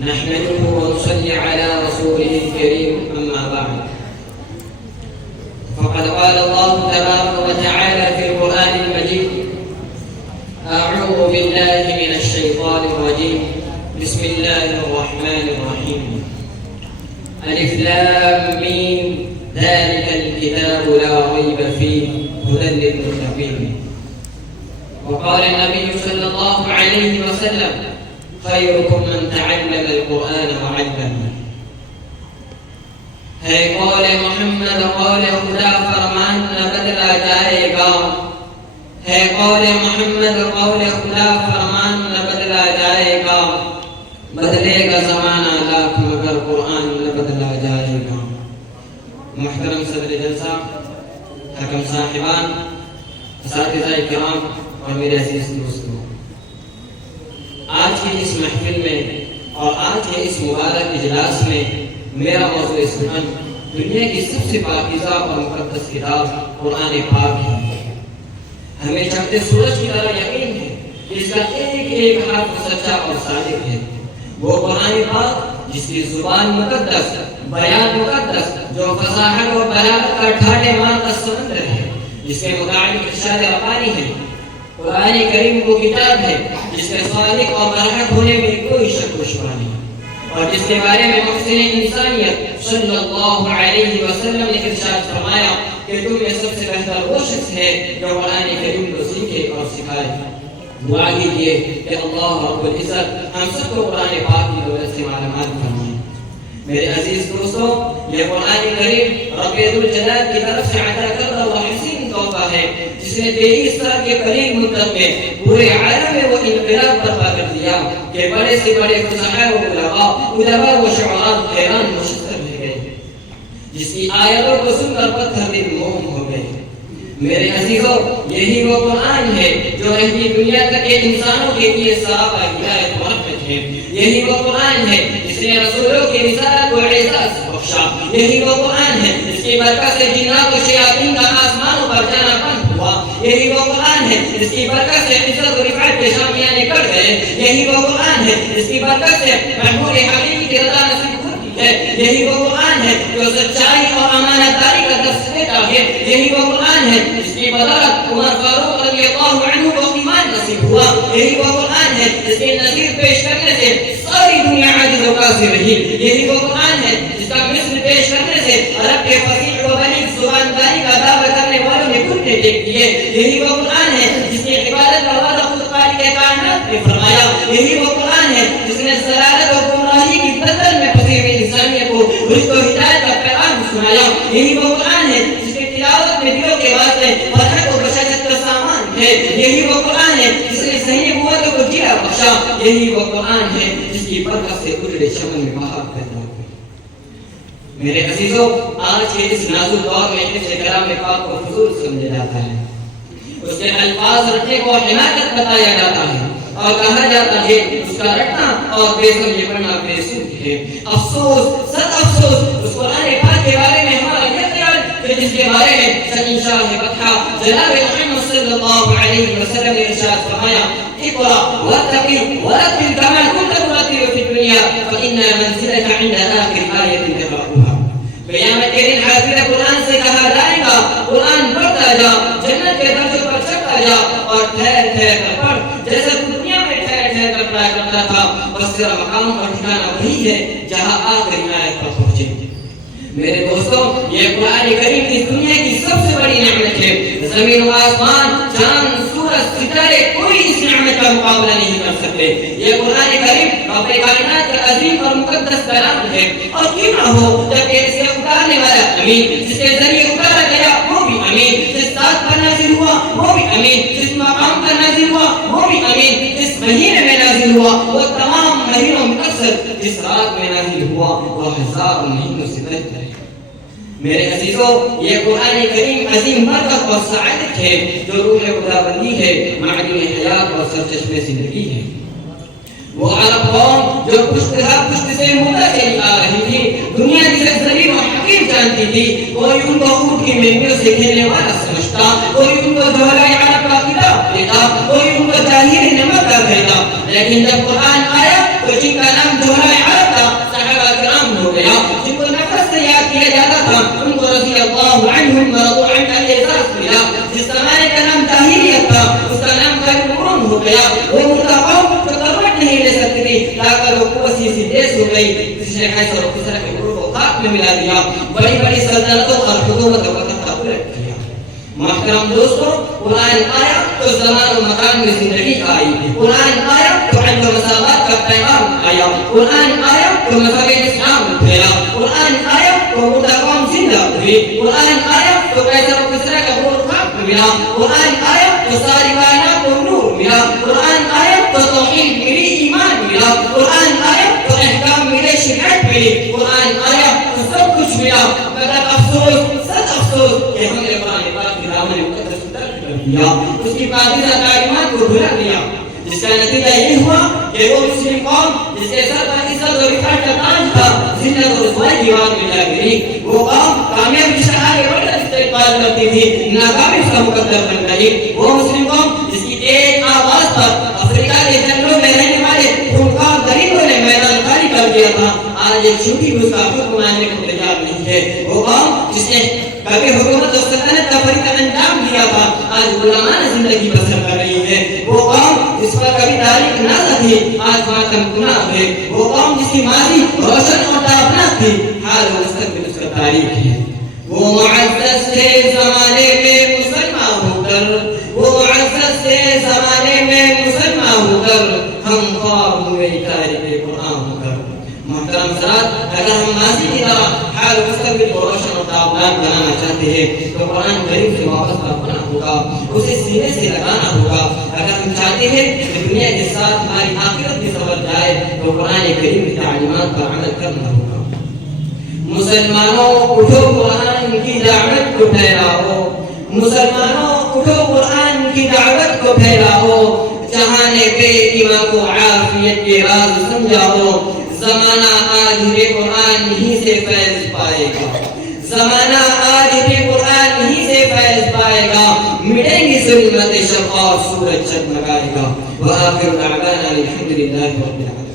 نحمده ونصلي على رسوله الكريم أما بعد فقد قال الله تبارك وتعالى في القرآن المجيد أعوذ بالله من الشيطان الرجيم بسم الله الرحمن الرحيم ألف لام ميم ذلك الكتاب لا ريب فيه هدى للمتقين. وقال النبي صلى الله عليه وسلم خيركم من تعلم القرآن وعلمه. ہے قول محمد قول خدا فرمان نہ بدلا جائے گا. ہے قول محمد قول خدا فرمان نہ بدلا جائے گا. بدلے گا زمانہ لاکھ مگر قرآن نہ بدلا جائے گا. محترم صدر جلسہ، حکم صاحبان، اساتذہ کرام اور میرے عزیز دوستوں، آج کی اس محفل میں اور آج کے اس مبارک اجلاس میں میرا موضوع سخن دنیا کی سب سے پاکیزہ اور مقدس کتاب قرآن پاک ہے. ہمیں چڑھتے سورج کی طرح یقین ہے کہ اس کا ایک ایک حرف سچا اور صادق ہے. وہ قرآن پاک جس کی زبان مقدس، بیان مقدس، جو فصاحت اور بلاغت کا ٹھاٹے مار کا سمندر ہے، جس کے متعلق ارشاد ربانی ہے. قرآن کریم وہ کتاب ہے جس میں خالق اور برحق ہونے میں کوئی شک و شبہ نہیں، اور جس کے بارے میں محسن انسانیت صلی اللہ علیہ وسلم نے ارشاد فرمایا کہ تم میں سب سے بہتر وہ شخص ہے جو قرآن کریم کو سیکھے اور سکھائے. دعا کیجیے کہ اللہ رب العزت ہم سب کو قرآن پاک کی دولت سے مالامال فرمائے. میرے عزیز دوستوں، یہ قرآن کریم رب ذوالجلال کی طرف سے عطا کردہ وہ حسین تحفہ ہے جس نے 23 سال کے قریب مدت میں پورے عالم میں وہ انقلاب برپا کر دیا کہ بڑے سے بڑے فصحاء و علماء و شعراء حیران مشتر رہ گئے، جس کی آیتوں کو سن کر پتھر دل موم ہو گئے. میرے عزیزوں، یہی وہ قرآن ہے جو رہتی دنیا تک کے انسانوں کے لیے سراپا ہدایت و رحمت ہے. یہی وہ قرآن ہے جس نے رسولوں کی رسالت کو اعزاز بخشا. یہی وہ قرآن ہے جس کی برکت سے جنات و شیاطین کا آسمانوں پر جانا بند ہوا. یہی وہ قرآن ہے جس کی برکت سے عزت و رفعت کے شامیانے کٹ گئے. یہی وہ قرآن ہے جس کی برکت سے محمود حقیقی کی رضا نصیب ہوتی ہے. یہی وہ قرآن ہے جو سچائی اور امانت داری کا درس دیتا ہے. یہی وہ قرآن ہے جس کی بدولت عمر فاروق رضی اللہ عنہ کو ایمان نصیب ہوا. یہی وہ قرآن ہے جس کے نظیر پیش کرنے سے ساری دنیا عاجز و قاصر رہی. یہی وہ قرآن ہے جس کا مثل پیش کرنے سے عرب کے فصیح و بلیغ زبانداری کا دعویٰ کرنے والوں نے گھٹنے ٹیک دیے. یہی وہ قرآن ہے جس کی عبادت کا وعدہ خود خالق کائنات نے فرمایا. یہی وہ قرآن ہے جس نے ضلالت و گمراہی کی دلدل میں پھنسی ہوئی انسانیت کو رشد و ہدایت کا پیغام سنایا. یہی وہ قرآن ہے جس کی تلاوت میں دلوں کے واسطے فرحت و بشاشت کا سامان ہے. یہی وہ قرآن ہے جس نے صحیح قوتوں کو جلا بخشا. یہی وہ قرآن ہے جس کی برکت سے اجڑے چمن میں بہار پیدا ہوئی. میرے عزیزوں، آج کے اس نازک دور میں حفظ کلام پاک کو فضول سمجھا جاتا ہے. اس کے الفاظ رٹنے کو حماقت بتایا جاتا ہے اور کہا جاتا ہے اس کا رٹنا اور بے سمجھ پڑھنا بے سود ہے. افسوس، سخت افسوس اس قرآن پاک کے بارے میں ہمارا یہ خیال کہ جس کے بارے میں شہنشاہ فتح جناب محمد صلی اللہ علیہ وسلم نے ارشاد فرمایا اقرأ واتقِ ورتل كما كنت ترتل في الدنيا فإن منزلك عند آخر آية تقرأها. قیامت کے دن حافظ قرآن سے کہا جائے گا قرآن پڑھتا جا، جنت کے درجوں پر چڑھتا جا اور ٹھہر ٹھہر کر پڑھ جیسا دنیا میں ٹھہر ٹھہر کر پڑھا کرتا تھا. بس تیرا مقام اور ٹھکانہ وہی ہے جہاں آخری آیت پر پہنچے. میرے دوستوں، یہ قرآن کریم اس دنیا کی سب سے بڑی نعمت ہے. زمین و آسمان، چاند، سورج، ستارے کوئی اس نعمت کا مقابلہ نہیں کر سکتے. یہ قرآن کریم رب کائنات کا عظیم اور مقدس کلام ہے. اور کیوں نہ ہو جبکہ اسے اتارنے والا امین، جس کے ذریعے اتارا گیا وہ بھی امین، جس ذات پر نازل ہوا وہ بھی امین، جس مقام پر نازل ہوا وہ بھی امین، جس مہینے میں نازل ہوا وہ تمام مہینوں میں اکثر جس رات میں نازل ہوا وہ ہزار مہینوں سے بہتر ہے. میرے عزیزوں، یہ قرآن کریم عظیم برکت اور سعادت ہے جو روح خداوندی ہے، معدن حیات اور سرچشمے زندگی ہے. وہ عرب قوم جو پشت سے مدہ چلی آ رہی تھی، دنیا جسے ذلیل و حقیر جانتی تھی، کوئی ان کو اونٹ کی مہنگیوں سے کھیلنے والا سمجھتا، کوئی ان کو جوہرۂ عرب کا کتاب دیتا، کوئی ان کو جاہل نمک کا کہتا. لیکن جب قرآن آیا تو جن کا نام جوہرۂ عرب گیا. جن کو نفرت سے یاد کیا جاتا تھا ان کو رضی اللہ عنہم ورضوا عنہ کا اعزاز ملا. جس زمانے کا نام طاہریت تھا اس کا نام قرون ہو گیا. وہ مردہ قوم کو کروٹ نہیں لے سکتی تھی لاکر وہ کوسی سی دیس ہو گئی جس نے قیصر و کسریٰ کے غرور کو خاک میں ملا دیا. بڑی بڑی سلطنتوں اور حکومتوں کا تختہ الٹ کیا. محترم دوستو, قرآن آیا تو زمان و مکان میں زندگی آئی. قرآن آیا تو عدل و مساوات کا پیغام آیا. قرآن آیا تو مذہب اسلام پھیلا. قرآن آیا تو مردہ قوم زندہ ہوئی. قرآن آیا تو قیصر و کسریٰ کا غرور خاک میں ملا. قرآن آیا تو ساری کائنات کو نور ملا. قرآن آیا تو توحید ملی, ایمان ملا. قرآن آیا تو احکام ملے, شریعت ملی. قرآن آیا تو سب کچھ ملا. مگر افسوس, سچ افسوس کہ ہم نے قرآن پاک کی دامن مقدس کو ترک کر دیا, اس کی پاکیزہ تعلیمات کو بھلا دیا, جس کا نتیجہ یہ ہوا کہ وہ مسلم قوم جس کے سر پر عزت و رفعت کا تاج تھا ذلت و رسوائی کی واد میں جا گری. وہ قوم کامیابی سے آگے بڑھ کر استقبال کرتی تھی, ناکامی اس کا مقدر بن گئی. وہ مسلم قوم جس کی ایک آواز پر افریقہ کے جنگلوں میں رہنے والے خونخوار غریبوں نے میدان خالی کر دیا تھا, آج ایک چھوٹی بھی اس کا حکم ماننے کو تیار نہیں ہے. وہ قوم جس نے کبھی حکومت و سلطنت کا فریضہ انجام دیا تھا آج غلامانہ زندگی بسر کر رہی ہے. وہ قوم جس پر کبھی تاریخ نازل تھی آج ماتم گناہ ہے. وہ قوم جس کی ماضی روشن اور تابناک تھی حال و مستقبل اس کا تاریخ ہے. وہ معزز تھے زمانے میں مسلمان ہو کر, وہ معزز تھے زمانے میں مسلمان ہو کر, ہم خواب ہوئے تاریخ قرآن ہو کر. محترم حضرات, اگر ہم ماضی کی طرح حال و مستقبل کو روشن اور تابناک بنانا چاہتے ہیں تو قرآن کریم سے وابستہ ہونا ہوگا, اسے سینے سے لگانا ہوگا. اگر ہم چاہتے ہیں کہ دنیا کے ساتھ ہماری آخرت بھی سنور جائے تو قرآن کریم کی تعلیمات پر عمل کرنا ہوگا. مسلمانوں اٹھو قرآن کی دعوت کو پھیلاؤ, مسلمانوں اٹھو قرآن کی دعوت کو پھیلاؤ, جہانے بے ایما کو عافیت کے راز سمجھاؤ. زمانہ آج بھی قرآن ہی سے فیض پائے گا, زمانہ آج بھی قرآن ہی سے فیض پائے گا. مٹیں گی ظلمت شب اور سورج جگمگائے گا. وآخر دعوانا الحمدللہ رب العالمین.